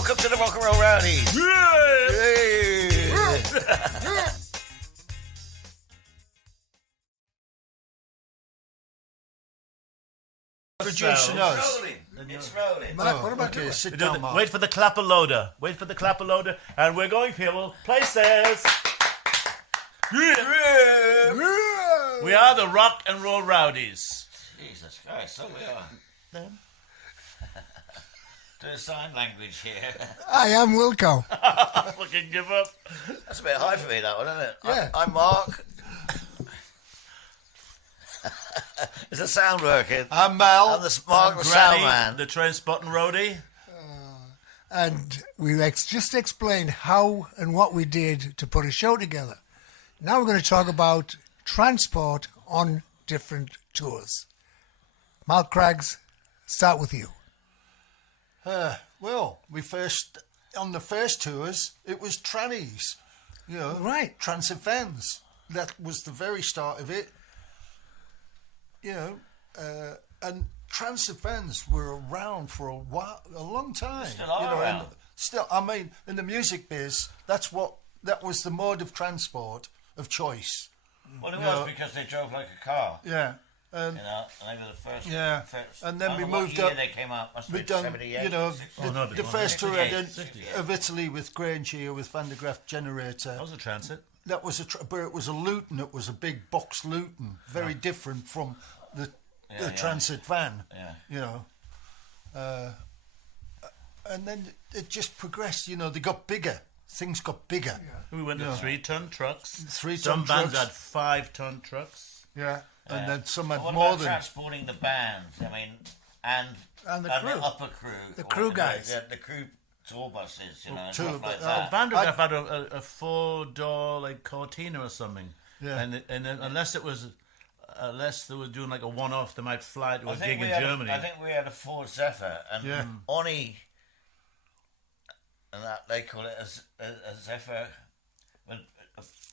welcome to the Rock and Roll Rowdies. Producing us. It's rolling. Mark, what about you? Sit down, Mark. Wait for the clapper loader. Wait for the clapper loader. And we're going people places. We are the Rock and Roll Rowdies. Jesus Christ, so we are. Do sign language here. I am Wilko. I fucking give up. That's a bit high for me, that one, isn't it? Yeah. I'm Mark. Is the sound working? I'm Mel. I'm the Mark, the sound man. the train spotting roadie. And we just explained how and what we did to put a show together. Now we're going to talk about transport on different tours. Mark Craggs, start with you. Well, on the first tours, it was trannies, Right. transit vans. That was the very start of it, and transit vans were around for a long time. Still are around. And in the music biz, that was the mode of transport of choice. Well, it was because they drove like a car. Yeah. And they were the first. Yeah. First, And then I we don't know what moved year up. they came out. Must have We've been done, 78. the first tour I did 68. of Italy with Grange here with Van der Graaf Generator. That was a transit. That was but it was a Luton. It was a big box Luton, very different from the transit van. Yeah. And then it just progressed. They got bigger. Things got bigger. We went to 3-ton trucks. 3-ton Some bands trucks. had 5-ton trucks. Yeah. And then some had What more about than. transporting the bands? I mean, and the crew. the upper crew. The crew guys. The crew tour buses, and Two, stuff like but, that. Van der Graaf had a 4-door like Cortina or something. Yeah. And unless they were doing like a one-off, they might fly to a gig we in had Germany. I think we had a Ford Zephyr, and Oni, and that they call it a Zephyr,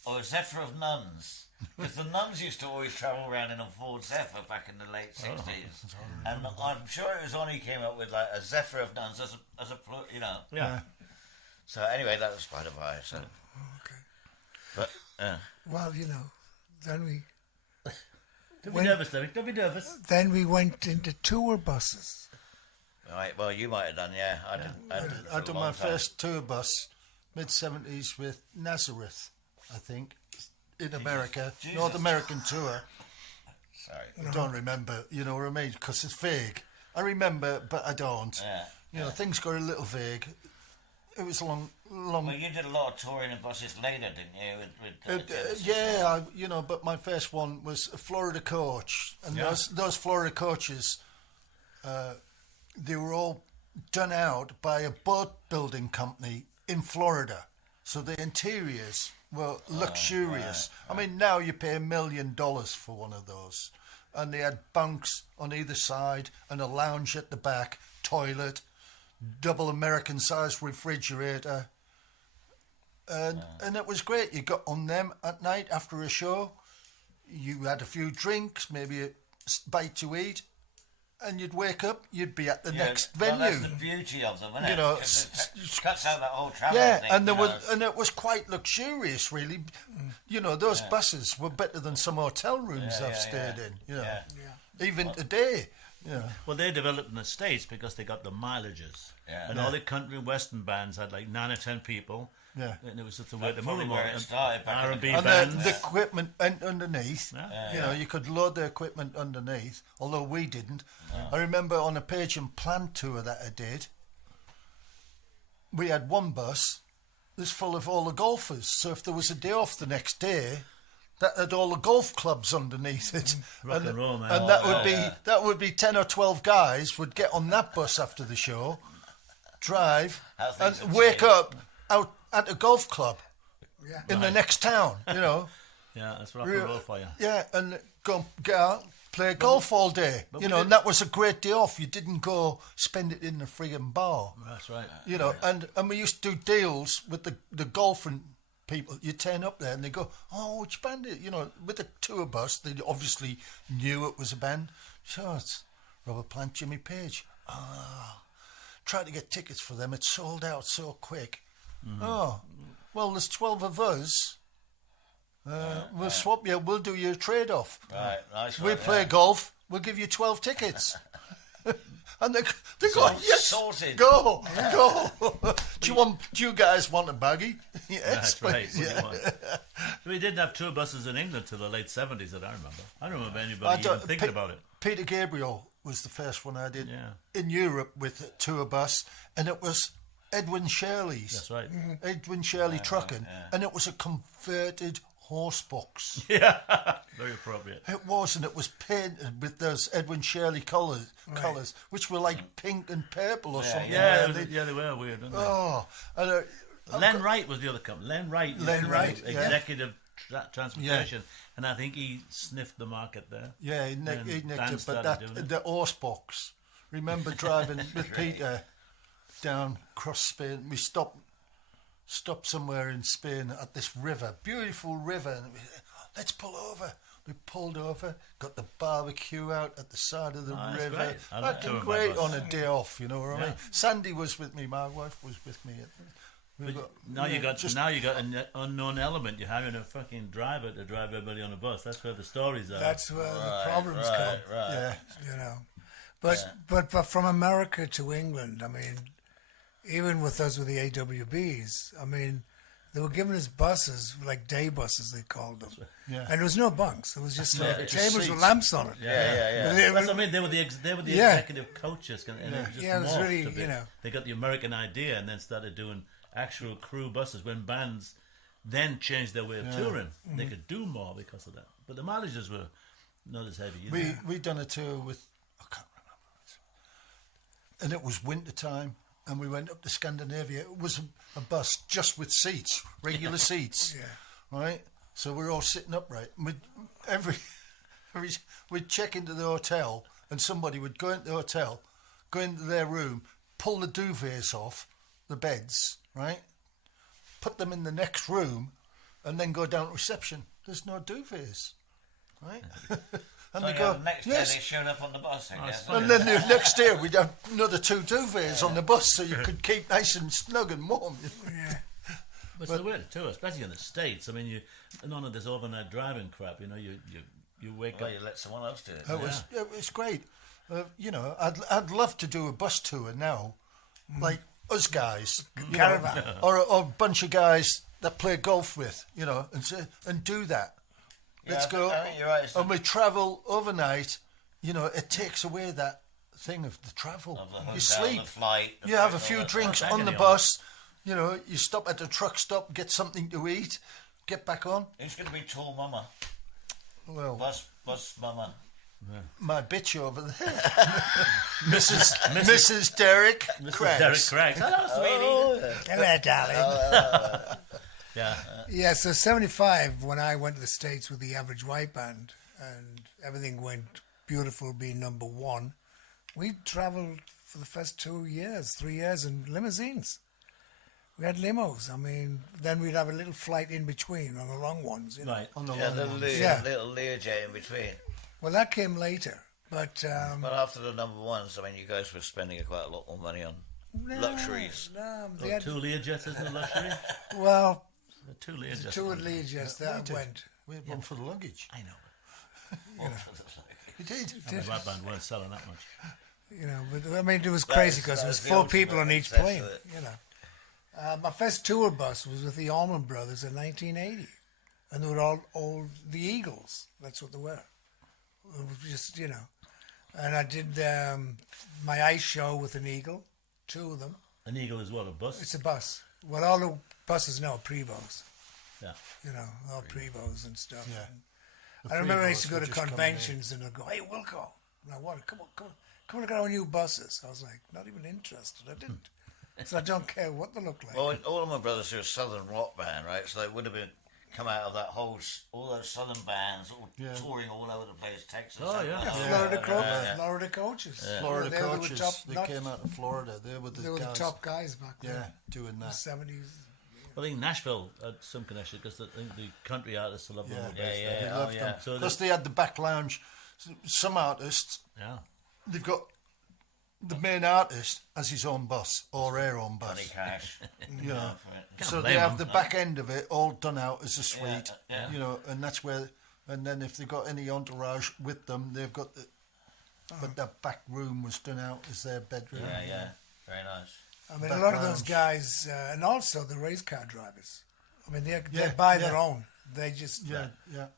or a Zephyr of nuns. Because the nuns used to always travel around in a Ford Zephyr back in the late 60s. And I'm sure it was Oni came up with like a Zephyr of nuns as a Yeah. So anyway, that was by the by. So. Okay. But, Well, then we Don't be nervous, Derek. Don't be nervous. then we went into tour buses. right, well, you might have done, yeah. I didn't. I did my first tour bus, mid-70s with Nazareth, I think, in America. Jesus. North American tour. Sorry. I don't remember, you know what I mean? Because it's vague. I remember, but I don't. Yeah. Things got a little vague. It was a long. Well, you did a lot of touring in buses later, didn't you? But my first one was a Florida coach, and Yeah. those Florida coaches, they were all done out by a boat building company in Florida, so the interiors were luxurious. I mean, now you pay $1 million for one of those, and they had bunks on either side and a lounge at the back, toilet, double American-sized refrigerator. And it was great. You got on them at night after a show. You had a few drinks, maybe a bite to eat, and you'd wake up. You'd be at the next venue. Well, that's the beauty of them, isn't it? You know, 'Cause it cuts out that whole travel Yeah, thing. and it was quite luxurious, really. You know, those buses were better than some hotel rooms I've stayed in. You know, even today. Yeah. Well, they developed in the States because they got the mileages. Yeah. And all the country and western bands had like 9 or 10 people. Yeah. And it was just the way That's to probably move where them. it started back in the R&B And bands. the equipment went underneath. Yeah. You know, you could load the equipment underneath, although we didn't. I remember on a Page and Plant tour that I did, we had one bus that's full of all the golfers. So if there was a day off the next day, that had all the golf clubs underneath it. Rock and roll, man. And that would be 10 or 12 guys would get on that bus after the show, drive, How things and have wake changed. up out at a golf club Yeah. in the next town, you know. Yeah, that's rock and roll for you. Yeah, and get out, play golf all day. You know, and that was a great day off. You didn't go spend it in a friggin' bar. That's right. You know, and we used to do deals with the golfing people. You turn up there and they go, "Oh, which band is it?" You know, with the tour bus, they obviously knew it was a band. Sure, it's Robert Plant, Jimmy Page. Ah, tried to get tickets for them. It sold out so quick. Oh, well, there's 12 of us. We'll swap you. We'll do your trade-off. Right, nice We one, play yeah. golf. We'll give you 12 tickets. And they go, yes, Sorted. go. Do you guys want a baggie? Yes, That's right. please. Yeah. We didn't have tour buses in England till the late 70s that I remember. I don't remember anybody even thinking Pe- about it. Peter Gabriel was the first one I did Yeah. in Europe with a tour bus, and it was Edwin Shirley's. That's right. Edwin Shirley trucking, and it was a converted horse box. Yeah, very appropriate. It was, and it was painted with those Edwin Shirley colours, which were like pink and purple or something. Yeah, And they were weird, weren't they? Oh, and Len Wright was the other company. Len Wright, used Len to Wright, do yeah. executive transportation, and I think he sniffed the market there. yeah, he nicked And it. Dan But started doing it. the horse box. Remember driving with Peter down across Spain? We stopped somewhere in Spain at this river, beautiful river, and let's pull over. We pulled over, got the barbecue out at the side of the Oh, that's river. great. I like touring by Great bus. on a day off, you know what I mean? Yeah. Sandy was with me, my wife was with me. Now you got an unknown element. You're hiring a fucking driver to drive everybody on a bus. That's where the stories are. That's where the problems come. Right. Yeah, You know, but from America to England, I mean, even with us with the AWBs, I mean, they were giving us buses, like day buses they called them, yeah. and there was no bunks. It was just just tables with seats. lamps on it. Yeah. But they- That's what I mean. They were the Yeah. executive coaches, and it just Yeah, it was morphed really, a bit. you know. They got the American idea, and then started doing actual crew buses. When bands then changed their way of touring, they could do more because of that. But the mileages were not as heavy. we done a tour with, I can't remember, and it was winter time, and we went up to Scandinavia. It was a bus just with seats, regular seats, right? So we're all sitting upright. We'd check into the hotel, and somebody would go into the hotel, go into their room, pull the duvets off the beds, right? Put them in the next room, and then go down to reception. There's no duvets, right? And So they go, the next day yes. they showed up on the bus, I guess. And then the next day we'd have another 2 duvets on the bus, so you could keep nice and snug and warm. But it's the way to tour, especially in the States. I mean, none of this overnight driving crap. You know, you wake Well, up. you let someone else do it. It was great. You know, I'd love to do a bus tour now, like us guys, you know, or a bunch of guys that play golf with, you know, and do that. Let's I go. think you're right. It's And we travel overnight. You know, it takes away that thing of the travel. Of the hotel, You sleep. the flight. You have a few drinks Back on in the the bus. You know, you stop at the truck stop, get something to eat, get back on. Who's going to be tall mama? Well, Bus mama. my bitch over there, Mrs. Derek Craggs. Derek Craig. Hello, sweetie. Hello, darling. Yeah. Yeah, so 75, when I went to the States with the Average White Band, and everything went beautiful, being number one, we travelled for the first 3 years in limousines. We had limos. I mean, then we'd have a little flight in between on the long ones. You know? Right. On the Yeah, long the ones. little Learjet in between. Well, that came later. But But after the number ones, I mean, you guys were spending quite a lot more money on luxuries. No, they had, 2 Learjets isn't a luxury. well, 2 Learjets. 2 Learjets that went. We had one for the luggage. I know. We did. The White Band weren't selling that much. You know, but I mean, it was crazy because there was 4 people on each plane. You know, my first tour bus was with the Allman Brothers in 1980, and they were all the Eagles. That's what they were. It was just, you know, and I did my ice show with an Eagle, 2 of them. An Eagle is what, a bus? It's a bus. Well, all the buses now are Prevos. Yeah. You know, all Prevos and stuff. Yeah. And I remember I used to Prevos go were to just coming conventions and they'd go, "Hey, Wilko." And I wanted, come on, look at our new buses. I was like, not even interested. I didn't. So I don't care what they look like. Well, all of my brothers are a southern rock band, right? So they would have been come out of that whole, all those southern bands, all touring all over the place, Texas. Oh, yeah. Florida coaches. Florida They were the coaches. top- They not- came out of Florida. They were They were the guys. top guys back then. Yeah, doing In the that. 70s. I think Nashville had some connection because I think the country artists love them. Yeah. were based Yeah, there. They yeah. loved yeah. them. So Plus, they had the back lounge. Some artists, Yeah. they've got the main artist has his own bus or her own Johnny bus. Cash. You know, Can't so blame they have them. the back end of it all done out as a suite. yeah. You know, and that's where. And then if they've got any entourage with them, they've got the. But that back room was done out as their bedroom. Yeah. Very nice. I mean, a lot of Backgrounds. those guys, and also the race car drivers. I mean, they Yeah, buy their yeah. own. They just Yeah.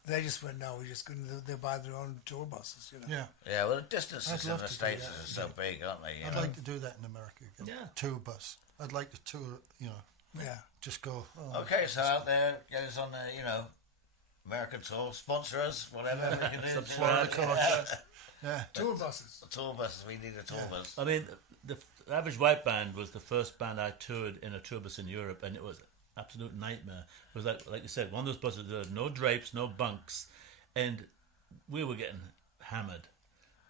they just went, no, we're just going to. They buy their own tour buses. You know. Yeah. Yeah, well, the distances I'd in love the to do States that. are so big, aren't they? You I'd know? like to do that in America. Yeah. Tour bus. I'd like to tour. You know, Yeah. just go. Oh, Okay, so out there, get us on the, American tour, sponsor us, whatever we can do. Subscribe. Yeah. Tour buses. Tour buses, we need a tour bus. I mean, the Average White Band was the first band I toured in a tour bus in Europe, and it was an absolute nightmare. It was like you said, one of those buses, there were no drapes, no bunks, and we were getting hammered.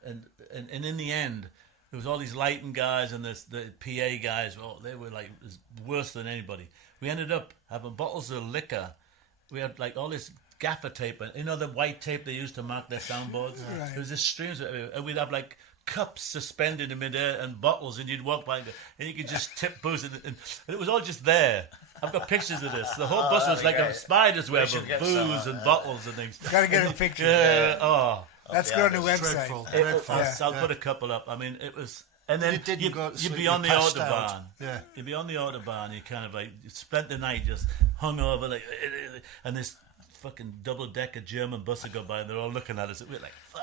And in the end, there was all these lighting guys and the PA guys. Well, they were like worse than anybody. We ended up having bottles of liquor. We had like all this gaffer tape, and the white tape they used to mark their soundboards. Right. There was this streams of it, and we'd have like cups suspended in midair and bottles, and you'd walk by and you could just tip booze, and it was all just there. I've got pictures of this. The whole bus was like a great. spider's web should of get booze some, and bottles and things. Got to get a picture. Yeah, oh. That's Yeah, good on the it's website. dreadful. I'll put a couple up. I mean, it was, and then You didn't go to you'd sleep, be you on the passed autobahn. out. Yeah. You'd be on the autobahn. You kind of like you spent the night just hung over, like, and this fucking double decker German bus would go by, and they're all looking at us. We're like, fuck.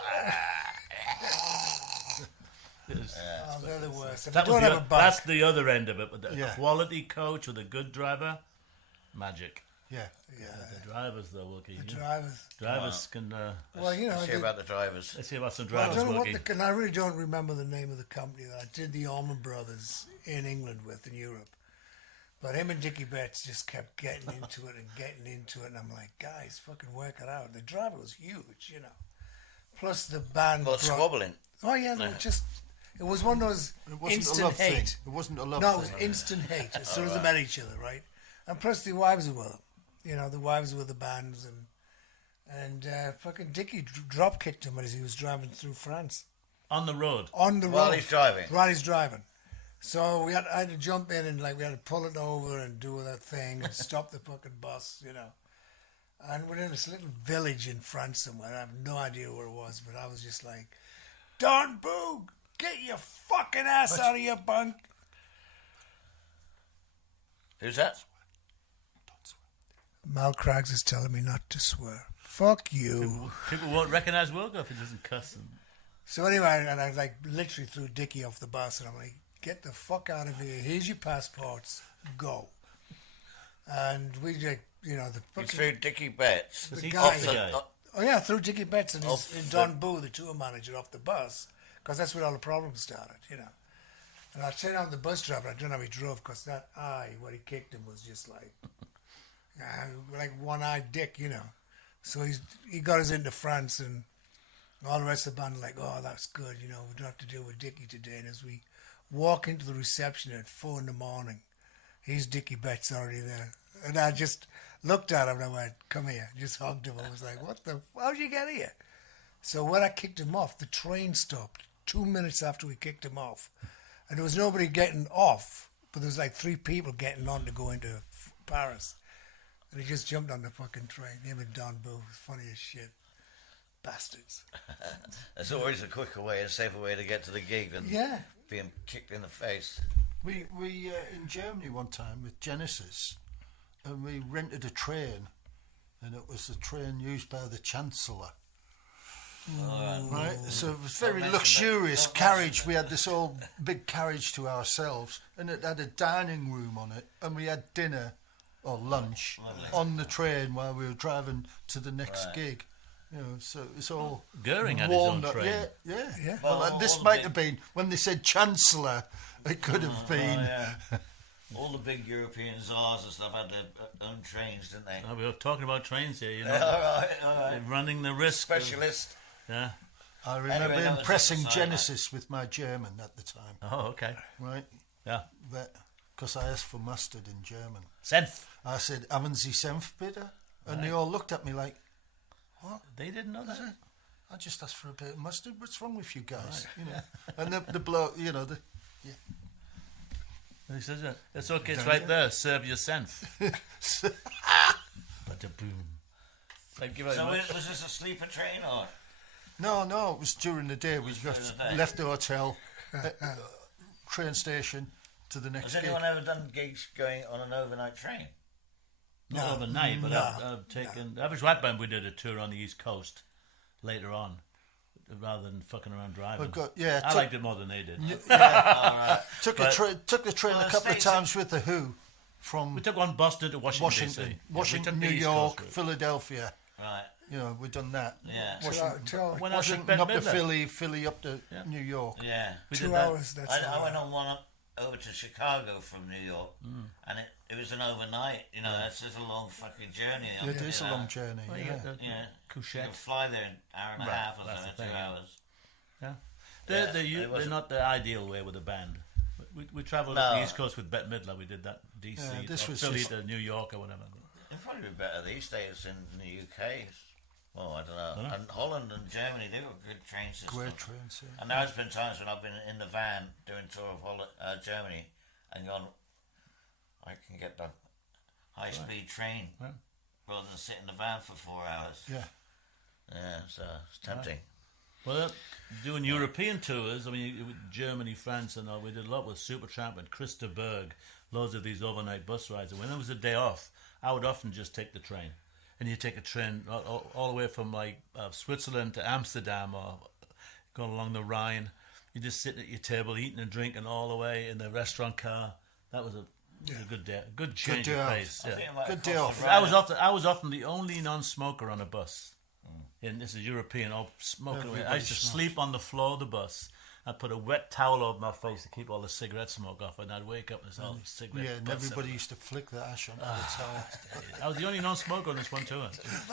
It was- Oh, they're the worst. If that you was don't the, have a bike, that's the other end of it. But the Yeah. quality coach with a good driver, magic. Yeah. The drivers, though, Wilkie. drivers. Can. Well, you know, Let's hear about the drivers. Let's hear about some I drivers, don't know Wilkie. and I really don't remember the name of the company that I did the Allman Brothers in England with in Europe. But him and Dickie Betts just kept getting into it, and I'm like, guys, fucking work it out. The driver was huge, you know. Plus the band. Well, squabbling. Oh yeah, they were just. It was one of those It wasn't instant a love hate. thing. It wasn't a love No, it was thing. instant hate as soon as they met each other, right? And plus the wives were with them. You know, the wives were the bands, and fucking Dickie drop kicked him as he was driving through France On the road. on the While road. he's driving. While he's driving. So I had to jump in and we had to pull it over and do that thing and stop the fucking bus, you know. And we're in this little village in France somewhere. I have no idea where it was, but I was just like, Don Boog, get your fucking ass out of your bunk. Who's that? Mal Craggs is telling me not to swear. Fuck you. People won't recognise Wilko if he doesn't cuss. And So anyway, and I like literally threw Dickie off the bus, and I'm like, "Get the fuck out of here! Here's your passports. Go." And we like, you know, the You fucking threw Dickie Betts. Was the he guy. off the guy? Oh yeah, threw Dickie Betts and, Off and the- Don Boo, the tour manager, off the bus because that's where all the problems started, you know. And I turned on the bus driver. I don't know how he drove because that eye, what he kicked him was just like one-eyed dick, you know. So he got us into France, and all the rest of the band were like, oh, that's good, you know, we don't have to deal with Dickie today. And as we walk into the reception at 4 a.m, he's Dickie Betts already there. And I just looked at him and I went, come here, just hugged him. I was like, how'd you get here? So when I kicked him off, the train stopped 2 minutes after we kicked him off. And there was nobody getting off, but there was like 3 people getting on to go into Paris. And he just jumped on the fucking train. Him and Don Boo, funny as shit. Bastards. There's always a quicker way, a safer way to get to the gig than Yeah. being kicked in the face. We in Germany one time with Genesis, and we rented a train, and it was the train used by the Chancellor. Right, so it was very mention luxurious that. carriage. We had this old big carriage to ourselves, and it had a dining room on it, and we had dinner or lunch on the train while we were driving to the next gig. You know, so it's all Goering had his own warmed up. train. Yeah. Well, Well, this all the might big- have been when they said Chancellor. It could have been. Yeah. All the big European czars and stuff had their own trains, didn't they? Oh, we were talking about trains here, you know. All right. They're running the risk. of- Specialist. Yeah. I remember Anyway, that was impressing just a side Genesis with my German at the time, Oh, okay. right? Yeah. Because I asked for mustard in German. Senf. I said, "Haben Sie Senf bitte?" And they all looked at me like, They didn't know that. I just asked for a bit of mustard. What's wrong with you guys? You know, and the bloke, you know, He says, it's okay, it's Don't right you? there. Serve yourself. Ba-da-boom. Thank you very So much. was this a sleeper train or? No, it was during the day. We got during the day. left the hotel, train station to the next Has gig. anyone ever done gigs going on an overnight train? Not overnight, but I've taken... Average White Band, we did a tour on the East Coast later on, rather than fucking around driving. I liked it more than they did. Took the train Well, a couple of States- times with the Who from We took one Boston to Washington, DC. Yeah, we Washington, took the New East York, Coast route. Philadelphia. Right. You know, we've done that. Yeah. When I was at Washington Bette up to Midler. Philly up to New York. Yeah. We 2 did that. hours. That's I all went right. on one over to Chicago from New York, and it was an overnight. You know, that's just a long fucking journey. Yeah, it is a long journey. Well, you Yeah. get the Yeah. You couchette. can fly there in an hour and a Right, half or that's so, the 2 thing. hours. Yeah. Yeah, They're wasn't- not the ideal way with a band. We travelled No. up the East Coast with Bette Midler. We did that DC, Yeah, this or was Philly just- to New York or whatever. It'd probably be better these days in the UK. Well, I don't know. And Holland and Germany, they got good train systems. Great trains. Yeah. And there has been times when I've been in the van doing tour of Germany and gone, I can get the high-speed train Right. rather than sit in the van for 4 hours. Yeah. Yeah, so it's tempting. Well, doing European tours, I mean, with Germany, France, and all, we did a lot with Supertramp and Christa Berg, loads of these overnight bus rides. And when there was a day off, I would often just take the train. And you take a train all the way from like Switzerland to Amsterdam or going along the Rhine. You're just sitting at your table, eating and drinking all the way in the restaurant car. That was a good day, good change day of off. pace. I Yeah. think it might Good have day cost off. a I was often the only non-smoker on a bus. And this is European, all smoking away. I used to sleep on the floor of the bus. I'd put a wet towel over my face to keep all the cigarette smoke off, and I'd wake up and there's all cigarette Yeah, and butts everybody used to flick the ash onto the towel. everywhere. I was the only non-smoker on this one tour.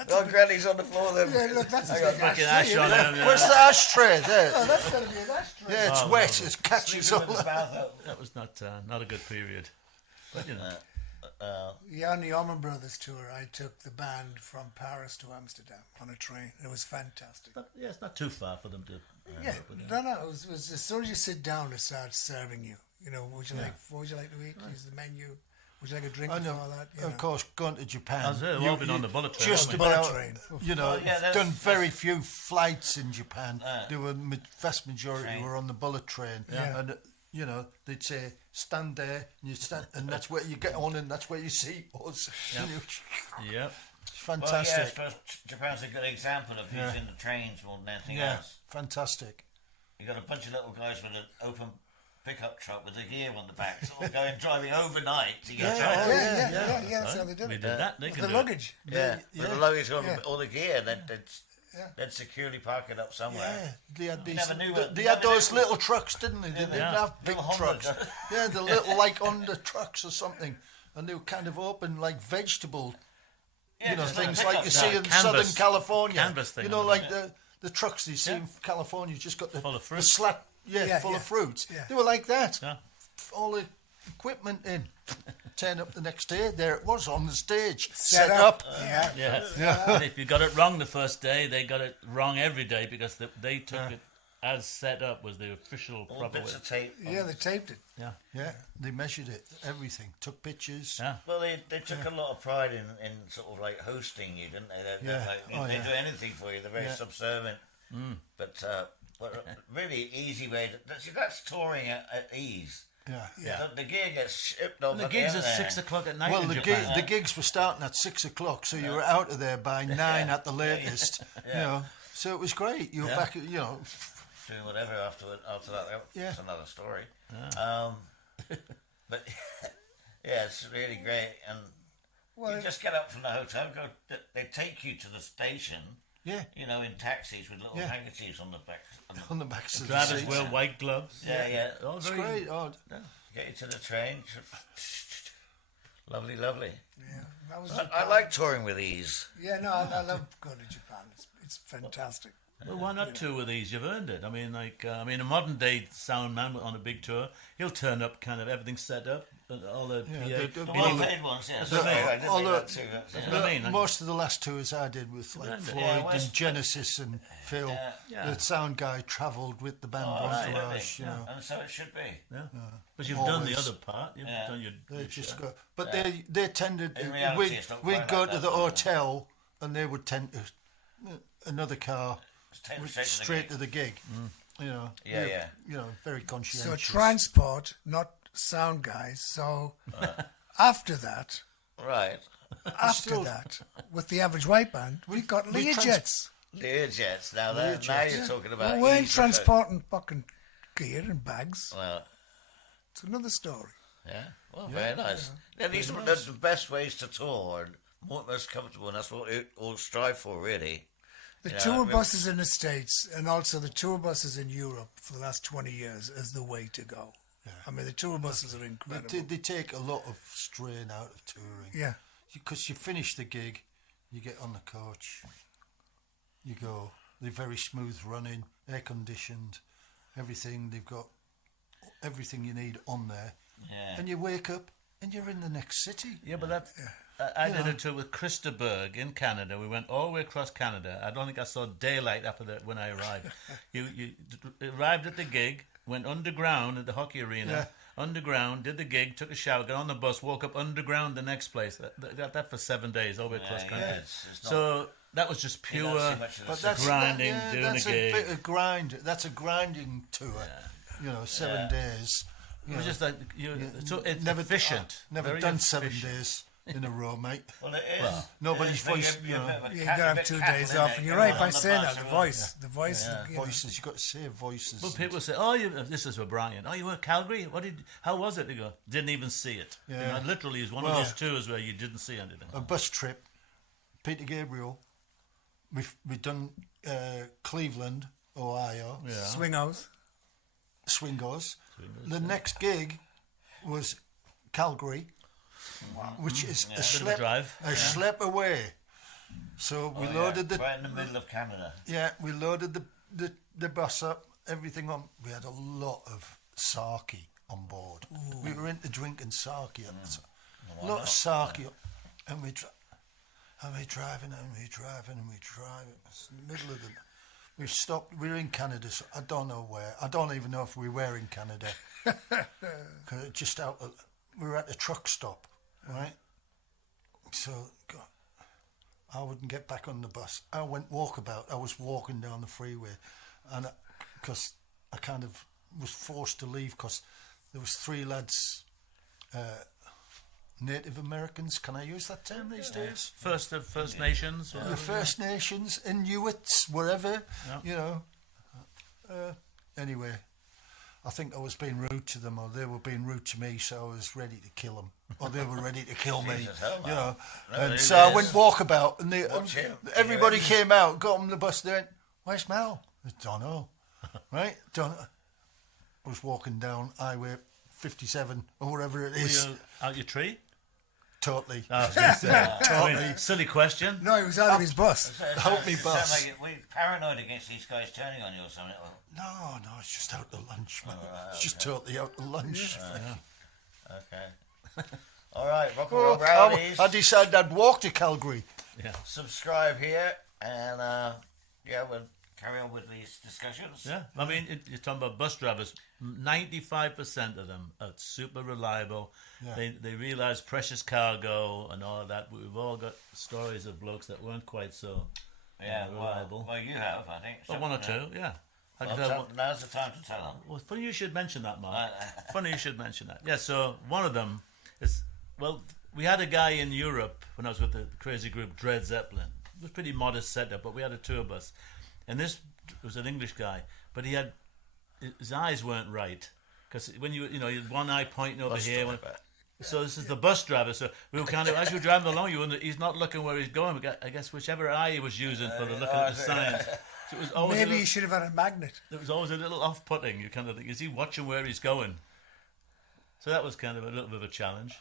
Oh, Granny's on the floor then. Yeah, look, that's I a got big Fucking ashtray, ash on isn't it? it. Where's the ashtray? There. Oh, that's going to be an ashtray. Yeah, it's wet. It catches all Sleeping with his mouth open. That was not a good period. But you know, Yeah, on the Allman Brothers tour, I took the band from Paris to Amsterdam on a train. It was fantastic. yeah, it's not too far for them to. Yeah, no, it was as soon as you sit down, it starts serving you. You know, what would you like to eat? Here's the menu. Would you like a drink I and know. all that? You Of know. course, gone to Japan. That's it, we've all been on the bullet train, Just haven't we? about, Bullet train. you know, yeah, that's- done very few flights in Japan. There were vast majority Train. were on the bullet train, Yeah. and you know they'd say stand there, and you stand, and that's where you get on, and that's where you see us. You know, Yeah. it's Well, yeah, I fantastic. suppose Japan's a good example of using the trains more than anything Yeah, else. fantastic. You got a bunch of little guys with an open pickup truck with a gear on the back, sort of going driving overnight to get Yeah, home. Yeah, that's how they did We it. did that. They With can the do it. luggage. Yeah, with the luggage on Yeah. all the gear, and Yeah. they'd securely park it up somewhere. Yeah, they had these. never knew They it. had Never those knew. little trucks, didn't they? They didn't Yeah. have big Little Honda trucks. trucks. Yeah, the little like under trucks or something, and they were kind of open like vegetable. Yeah, You know, just things pickup like you truck. see in Canvas. Southern California. Canvas thing You know, on like the trucks you see Yeah. in California, just got the, Full of fruit. the slat, Yeah, full yeah. of fruits. Yeah. They were like that. Yeah. All the equipment in. Turn up the next day, there it was on the stage, Set set up. up. Yeah. And if you got it wrong the first day, they got it wrong every day because they took it as set up was the official All proper way. bits of tape. Yeah, they taped it. Yeah. Yeah, they measured it, everything, took pictures. Yeah. Well, they took a lot of pride in sort of like hosting you, didn't they? Yeah. They do anything for you. They're very subservient. But really easy way that's touring at ease. Yeah. The gear gets shipped off. And the at gigs end at there. 6 o'clock at night Well, in the Japan. gigs were starting at 6 o'clock, so you were out of there by 9 at the latest. You know, so it was great. You were back, you know. Doing whatever after that. Yeah. That's another story. But yeah, it's really great. And Well, you just get up from the hotel, they take you to the station. Yeah, You know, in taxis with little Yeah. handkerchiefs on the back. on the backs of the Drivers seats. wear white gloves. Yeah. All It's very- great. Oh, Get you to the train. Lovely. yeah, that was I like touring with ease. Yeah, no, I love going to Japan. It's fantastic. Well, why not two of these? You've earned it. I mean, a modern day sound man on a big tour, he'll turn up, kind of everything set up, and all the PA. The well-paid ones, yeah. That's what I mean. Although, That's what I mean. Most of the last tours I did with like Floyd and Genesis and Phil, the sound guy travelled with the band entourage, you know. And so it should be. Yeah. But you've done the other part. You've done your. They just go, but they tended. In reality, it's not We'd quite go like to that, the is it? hotel, and they would tend to another car straight to the gig. You know. Yeah. You know, very So conscientious. transport, not sound guys. So after that, Right. with the average white band, we've got Learjets. Learjets. Now you're talking about. We weren't ease. transporting fucking gear and bags. Well, It's another story. yeah. Well, very nice. Yeah, these are the best ways to tour and most comfortable, and that's what we all strive for, really. The Yeah, tour really. buses in the States and also the tour buses in Europe for the last 20 years is the way to go. I mean, the tour buses are incredible. They take a lot of strain out of touring. Yeah. Because you finish the gig, you get on the coach, you go. They're very smooth running, air conditioned, everything. They've got everything you need on there. Yeah. And you wake up and you're in the next city. Yeah, but that's. I did a tour with Christaberg in Canada. We went all the way across Canada. I don't think I saw daylight after that when I arrived. you arrived at the gig, went underground at the hockey arena, underground, did the gig, took a shower, got on the bus, woke up underground the next place. That for 7 days, all the way across country. It's not, so that was just pure But that's grinding, doing that's a gig. bit of grind. That's a grinding tour. You know, 7 days. It was just like it's Never efficient. Never very done 7 efficient. days in a row, mate. Well, it is. Nobody's It is voice, making you know. a bit of a You cat- gotta a have bit 2 cackling days in off, there, and you're coming right by on the saying bus, that. The right? voice, you know. Voices, you've got to say voices. Well, people say, "Oh, this is for Brian. Oh, you were at Calgary. How was it?" They go, "Didn't even see it." You know, literally, it's one of those tours where you didn't see anything. A bus trip, Peter Gabriel. We've done Cleveland, Ohio, Swingos. Swingos. The next gig was Calgary, which is a Bit of a schlep away. So we loaded the right in the middle of Canada. we loaded the bus up, everything on. We had a lot of sake on board. We were into drinking sake. A lot of sake, and we driving. It's in the middle of the. We stopped. We were in Canada. So I don't know where. I don't even know if we were in Canada. Just out. We were at a truck stop, right? So I wouldn't get back on the bus. I went walkabout. I was walking down the freeway, and because I kind of was forced to leave because there was 3 lads, Native Americans. Can I use that term these days? First Nations. The First Nations, Inuits, wherever, you know. Anyway, I think I was being rude to them, or they were being rude to me, so I was ready to kill them, or they were ready to kill me, Jesus, hell, you know. No, And it so I is. went walkabout, and Watch him. everybody came out, got on the bus. They went, "Where's Mel?" I don't know, right? Don't know. I was walking down Highway 57 or whatever it Were is. you out your tree? Totally. I was gonna say, Totally. silly question. No, he was out of his bus. Help me, Sound boss. like we're paranoid against these guys turning on you or something. No, it's just out to lunch, man. It's just totally out to lunch. Okay. All right, rock and roll rowdies. I decided I'd walk to Calgary. Subscribe here, and we'll carry on with these discussions. Yeah, I mean, you're talking about bus drivers. 95% of them are super reliable. Yeah. They realise precious cargo and all of that. We've all got stories of blokes that weren't quite so reliable. Well, you have, I think. Well, 1 or 2, yeah. I Well, could tell now's the time to tell them. well, funny you should mention that, Mark. Funny you should mention that. Yeah, so one of them is, well, we had a guy in Europe when I was with the crazy group Dred Zeppelin. It was a pretty modest setup, but we had a tour bus. And this was an English guy, but his eyes weren't right. Because when you had one eye pointing over here. So this is the bus driver. So we were kind of, as you were driving along, he's not looking where he's going. I guess whichever eye he was using for the looking at the signs. So it was always Maybe he should have had a magnet. There was always a little off-putting. You kind of think, is he watching where he's going? So that was kind of a little bit of a challenge.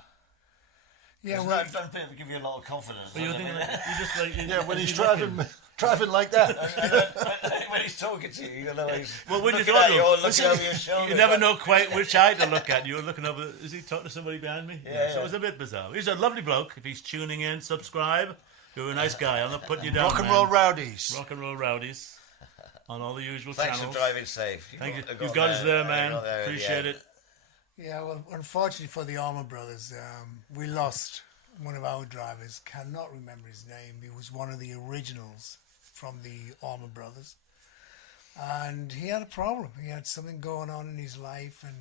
Yeah, Doesn't well, that give you a lot of confidence? But you're doesn't thinking, it? you just like, Yeah, when he's looking? driving driving like that. When he's talking to you, you know he's Well, when you looking thought at you or looking over your shoulder. you never know quite which eye to look at. You were looking over. Is he talking to somebody behind me? Yeah, So it was a bit bizarre. He's a lovely bloke. If he's tuning in, subscribe. You're a nice guy. I'm not putting you down. Rock and man. roll rowdies. Rock and roll rowdies on all the usual Thanks channels. for driving safe. Thank you. You've got us there, man. Appreciate it. Yeah, well, unfortunately for the Allman Brothers, we lost one of our drivers. Cannot remember his name. He was one of the originals from the Allman Brothers. And he had a problem. He had something going on in his life, and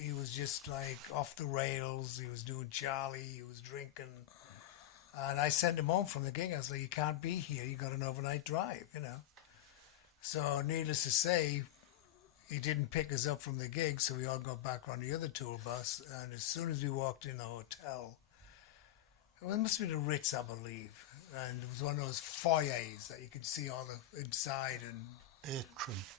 he was just like off the rails. He was doing Charlie. He was drinking. And I sent him home from the gig. I was like, you can't be here. You got an overnight drive, you know. So needless to say, he didn't pick us up from the gig, so we all got back on the other tour bus. And as soon as we walked in the hotel, well, it must be the Ritz, I believe. And it was one of those foyers that you could see all the inside and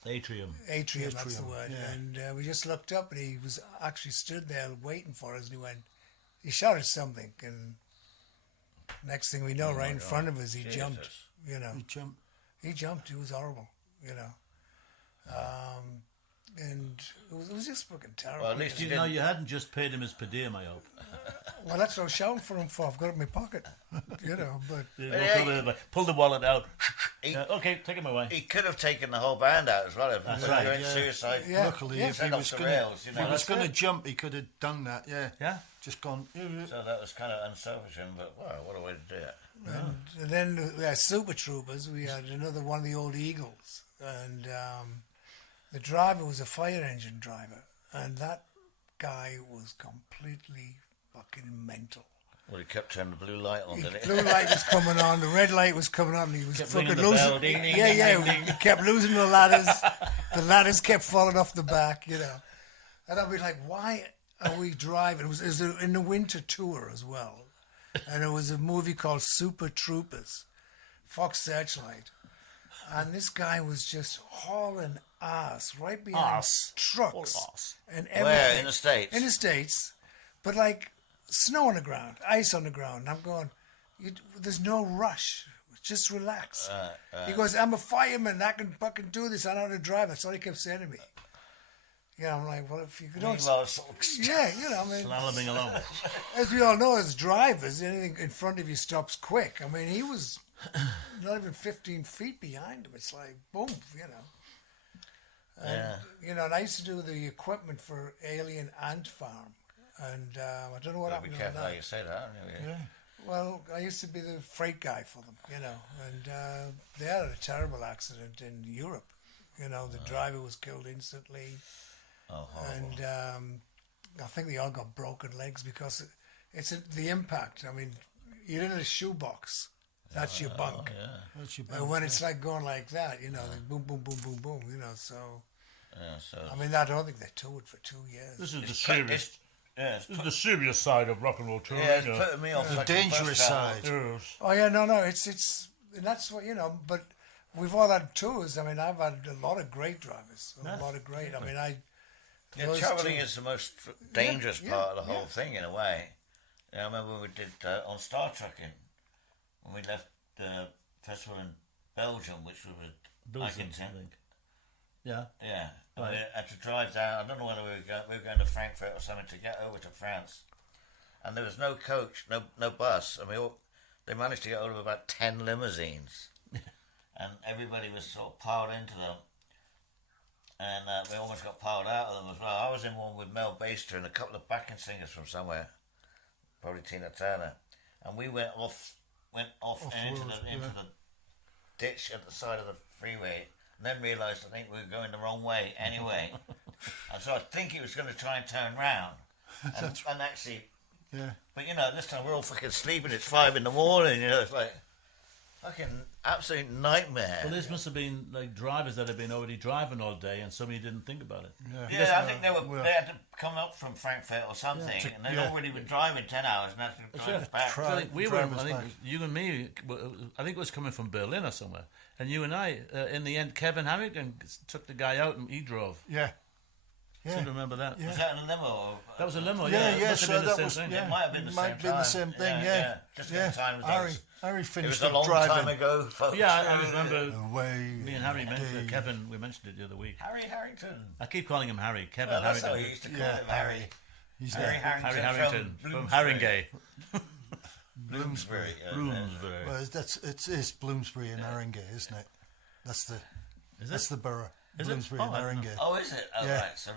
Atrium. atrium, that's the word. Yeah. And we just looked up, and he was actually stood there waiting for us. And he shouted something, and next thing we know, right in front of us, he jumped. You know, he jumped. It was horrible. You know, and it was just fucking terrible. Well, at least You know, you hadn't just paid him his per diem, I hope. Well, that's what I was shouting for him for. I've got it in my pocket, you know. But You pull the wallet out. Okay, take him away. He could have taken the whole band out as well if That's he right, went yeah. suicide. Yeah. Luckily, if he Send off was the going rails, you know. to jump, he could have done that. Yeah. Yeah. Just gone. So that was kind of unselfish of him, but wow, what a way to do it. and then we had Super Troopers. We had another one of the old Eagles, and the driver was a fire engine driver, and that guy was completely fucking mental. Well, he kept turning the blue light on, didn't The he? blue light was coming on, the red light was coming on, and he was Kept fucking ringing the losing. bell, ding, ding, Yeah, ding, yeah, ding, ding. he kept losing the ladders. The ladders kept falling off the back, you know. And I'd be like, why are we driving? It was in the winter tour as well. And it was a movie called Super Troopers, Fox Searchlight. And this guy was just hauling ass right behind trucks and everything. Where? In the States? In the States. But like snow on the ground, ice on the ground. I'm going, there's no rush. Just relax. He goes, I'm a fireman. I can fucking do this. I know how to drive. That's all he kept saying to me. Yeah, I'm like, well, if you don't... Meanwhile, sort of Yeah, you know, I mean... Slaloming along. As we all know, as drivers, anything in front of you stops quick. I mean, he was not even 15 feet behind him. It's like, boom, you know. And, you know, and I used to do the equipment for Alien Ant Farm. And I don't know what Gotta be happened to careful how that. you say that. Yeah. Well, I used to be the freight guy for them, you know. And they had a terrible accident in Europe. You know, the driver was killed instantly. Oh, horrible. And I think they all got broken legs because it's the impact. I mean, you're in a shoebox. That's your bunk. And when it's like going like that, you know, like boom, boom, boom, boom, boom, you know, so... Yeah, so... I mean, I don't think they toured for 2 years. This is the serious. It's This is the serious side of rock and roll touring. yeah, it's putting me off. The fucking dangerous bus travel. side. Yes. Oh, yeah, no, it's... And that's what, you know, but we've all had tours. I mean, I've had a lot of great drivers. A lot of great... I mean, Yeah, those travelling two- is the most dangerous yeah, part of the whole yeah. thing, in a way. Yeah, I remember when we did on Star Trekking, when we left the festival in Belgium, which was Belgium, I Icington. think. Yeah. Yeah, and Right. we had to drive down. I don't know whether we were going to Frankfurt or something to get over to France, and there was no coach, no bus. I mean, they managed to get hold of about 10 limousines, and everybody was sort of piled into them. And we almost got piled out of them as well. I was in one with Mel Baster and a couple of backing singers from somewhere, probably Tina Turner, and we went off and into the ditch at the side of the freeway, and then realised I think we were going the wrong way anyway. And so I think he was going to try and turn round, and actually, Yeah. but you know, this time we're all fucking sleeping. It's 5 a.m. You know, it's like fucking absolute nightmare. Well, this must have been like drivers that had been already driving all day, and somebody didn't think about it. Yeah, I think they had to come up from Frankfurt or something, and they'd already been driving 10 hours and had to drive us back. So, like, we were, drivers I think, back. you and me, I think it was coming from Berlin or somewhere, and you and I, in the end, Kevin Harrington took the guy out and he drove. Yeah. I seem to remember that. Was that in a limo? Or, That was a limo, Yeah, It yeah, must have so been the that same was- thing. yeah. It might have been the Might same have been the time. same thing, yeah. Just Yeah. at the time. Harry It finished was a up long driving. time ago, folks. Yeah, I remember Away me and Harry mentioned day. Kevin. We mentioned it the other week. Harry Harrington. I keep calling him Harry. Kevin Well, that's how Harrington. he used to call Yeah, him Harry. He's Harry there. Harrington, Harry Harrington from Bloomsbury. Haringey. Bloomsbury. Bloomsbury. Well, it's Bloomsbury and Haringey, isn't it? That's the Is that's it? the borough. Is it? Bloomsbury Oh, and I don't know. Haringey. Oh, is it? Oh, Yeah. right. So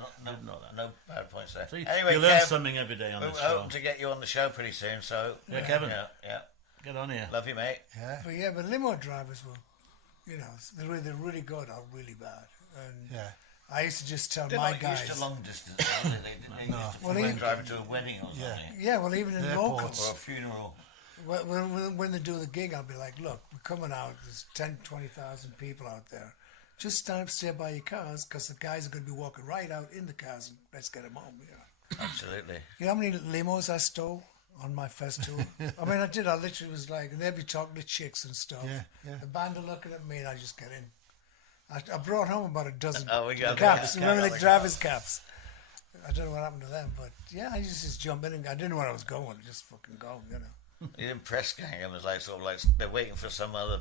no bad points there. So you, Anyway, you learn Kev, something every day on we're this show. hoping to get you on the show pretty soon. So Yeah, Kevin. yeah. Get on here. Love you, mate. Yeah, But limo drivers were, they're really good or really bad. And yeah. I used to just tell They're my not guys. used to long distance. Are they? They used to Well, fly even- driving to a wedding or something, Yeah, well, even in Airports. locals, or a funeral. when they do the gig, I'll be like, look, we're coming out. There's 10, 20,000 people out there. Just stand up, stay by your cars, because the guys are going to be walking right out in the cars, and let's get them home. Absolutely. You know how many limos I stole on my first tour? I mean, I did. I literally was like, and they'd be talking to chicks and stuff. Yeah. The band are looking at me, and I just get in. I brought home about a dozen Oh, we got caps. the Remember cap. the driver's caps? I don't know what happened to them, but yeah, I used to just jump in, and I didn't know where I was going. I just fucking go, You didn't press gang. It was like sort of like they're waiting for some other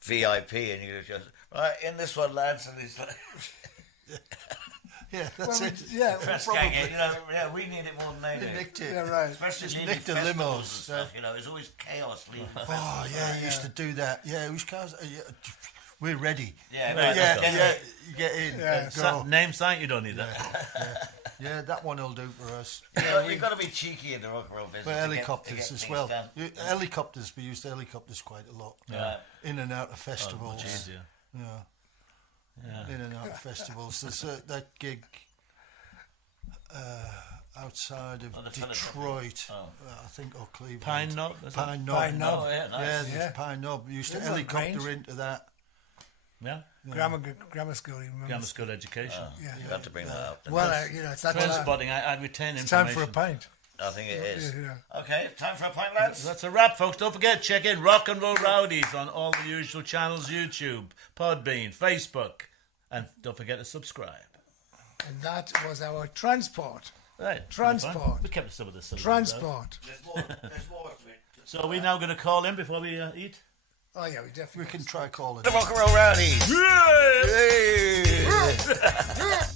VIP, and you just right in this one, lads, and he's like Yeah, that's Well, it. yeah, press probably. gang. Yeah, we need it more than they do. Nicked it. Yeah, right. Especially Just leaving nicked the festivals limos. and stuff. There's always chaos leaving. Oh yeah, you used to do that. Yeah, which cars? Yeah, we're ready. Yeah, Yeah, you get in. Yeah. Go. Name sign, you don't need that. Yeah, that one will do for us. You've got to be cheeky in the rock and roll business. But to get helicopters as things well. done. Helicopters, we used helicopters quite a lot. Yeah. In and out of Much festivals. easier. Yeah, in and out of festivals. There's that gig outside of the Phillips Detroit, Oh. I think, or Cleveland. Pine Knob. is it? Pine Knob. Pine Knob. Oh, yeah, nice. Yeah, there's Yeah. Pine Knob. We used to Isn't that helicopter range? into that. Yeah. Grammar school, you remember? Grammar school education. Yeah. You have to bring that up. Well, it's that Trend time. spotting. I retain It's time information. for a pint. I think it is. Yeah. Okay, time for a pint, lads. That's a wrap, folks. Don't forget, check in Rock and Roll Rowdies on all the usual channels: YouTube, Podbean, Facebook, and don't forget to subscribe. And that was our transport. Right, Transport. We kept some of this. Transport. There's more to it. So are we now going to call in before we eat? Oh, yeah, we definitely. We can try calling. The Rock and Roll Rowdies. Yeah! Hey!